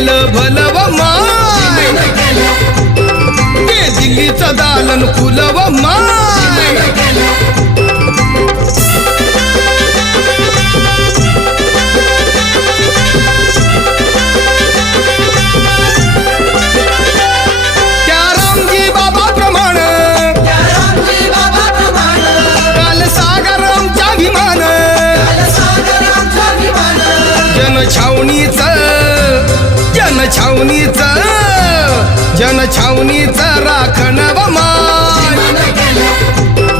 केलं भलव माय, ते दिल्लीचं दालन फुलव माय. त्या रामजी बाबा प्रमाण काल सागर आमचा विमान, जनछावणीचं जनछावणीचं